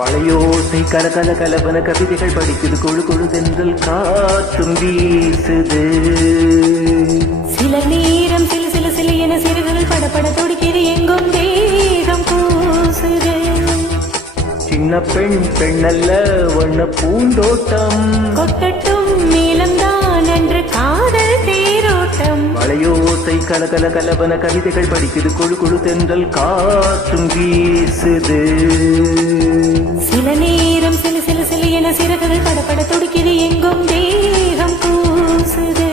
வளையோசை கலகல கலவன கவிதைகள் படிக்குது கொழு கொழு தென்றல் காற்றும் வீசுது. சில நேரம் சில சில சில என சிறுகள் படப்பட துடிக்கிறது எங்கும் தேகம் கூசுது. சின்ன பெண் பெண்ணல்ல வண்ண பூந்தோட்டம் கொட்டட்டும் மேலம்தான் அன்று காதல் தேரோட்டம். வளையோசை கலகல கலவன கவிதைகள் படிக்குது கொழு கொழு தென்றல் காற்றும் வீசுது. சில நேரம் சில சில சில என சிறுகள் படப்பட துடிக்கிறது எங்கும் தேகம் கூசுது.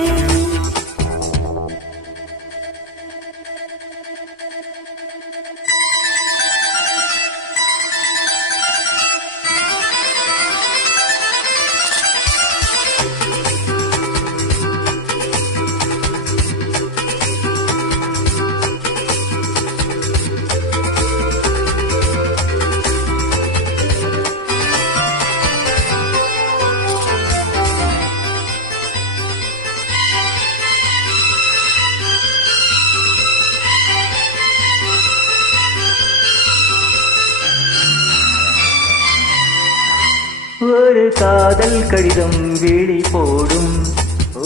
ஒரு காதல் கடிதம் விழி போடும்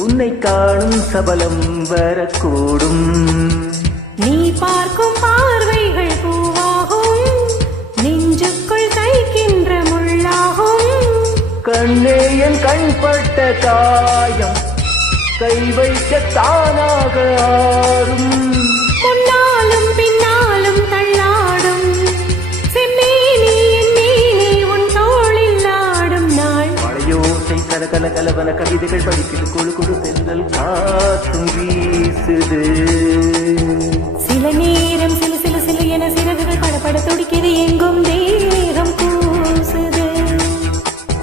உன்னை காணும் சபலம் வரக்கூடும். நீ பார்க்கும் பார்வைகள் பூவாகும் நெஞ்சுக்குள் தைக்கின்ற முள்ளாகும். கண்ணே என் கண்பட்ட காயம் கை வைக்க தானாக ஆடும். முன்னாலும் பின்னாலும் தள்ளாடும் செம்மேனி என் மேனி உன் தோளில் ஆடும் நாள். மழையோசை கலகல கலவன கவிதைகள் படிக்குது கொழு கொழு தென்றல் காற்றும் வீசுது. சில நேரம் சில சில சில என சிறகுகள் படப்பட துடிக்கிறது எங்கும் தேகம் கூசுது.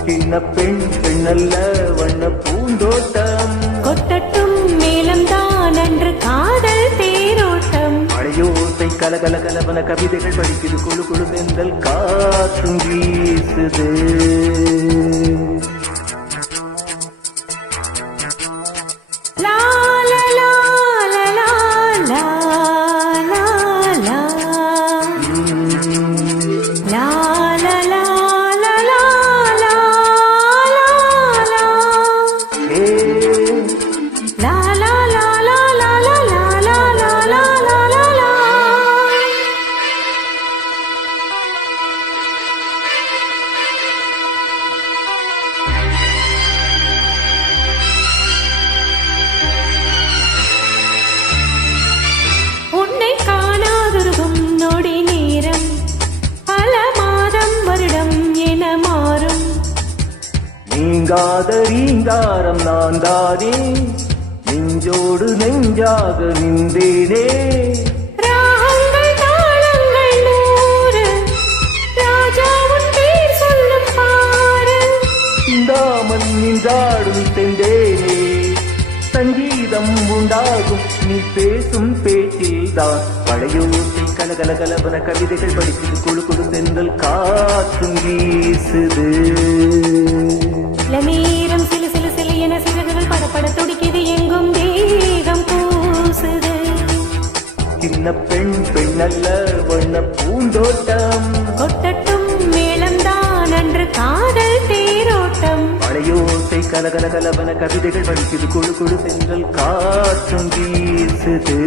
சின்ன பெண் பெண்ணல்ல வண்ண பூந்தோட்டம் கொட்டட்டும் மேலம்தான் அன்று காதல் தேரோட்டம். மழையோசை கலகல கலவன கவிதைகள் படிக்குது கொழு கொழு தென்றல் காற்றும் வீசுது. லா லா லா லா லா லா லா லா. லா லா லா லா லா லா லா. ஏ லா லா லா லா லா லா லா லா லா லா லா லா. உன்னை காணாதிருக்கும் நொடி நேரம் பல மாதம் வருடம் என மாறும். நீங்காத ரீங்காரம் நான் தானே நெஞ்சோடு நெஞ்சாக நின்றேனே. ராகங்கள் தாளங்கள் நூறு ராஜா உன் பேர் சொல்லும் பாரு. சிந்தாமல் நின்றாடும் சென்றேனே சங்கீதம் உண்டாகும் நீ பேசும் பேச்சில்தான். பழையோசை கலகல கலவன கவிதைகள் படிக்குது குழு குழு தென்றல் காற்றும் வீசுது. சில நேரம் சில சில சில என சிறகுகள் படப்பட துடிக்குது எங்கும் தேகம் கூசுது. சின்ன பெண் பெண்ணல்ல வண்ண பூந்தோட்டம் கொட்டட்டும் மேளம்தான் அன்று காதல் தேரோட்டம். மழையோசை கலகல கலவன கவிதைகள் படிக்குது குழு குழு தென்றல் காற்றும் வீசுது.